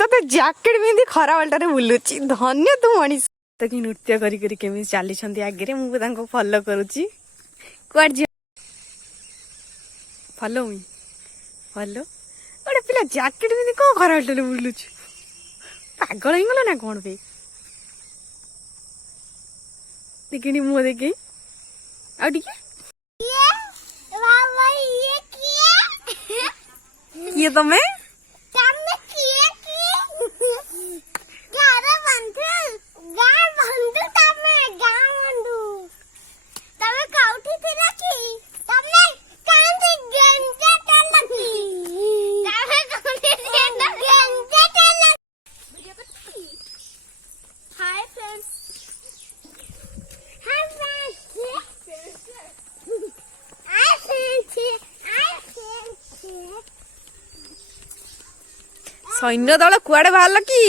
तो जैकेट पिंधि खरा बाल्टारे बुलुची धन्य तू मनीष तो कि नृत्य करी केमी चली आगे मुझे फॉलो करुच्ची कुआड फॉलो मी फॉलो गोटे पिला जैकेट पिंधि कौन खरा बाल्टारे बुलुची पागल हो गला ना कौन पे देखनी मुह देखे ये तुम्हें सैन्य दल कुआडे बाहर कि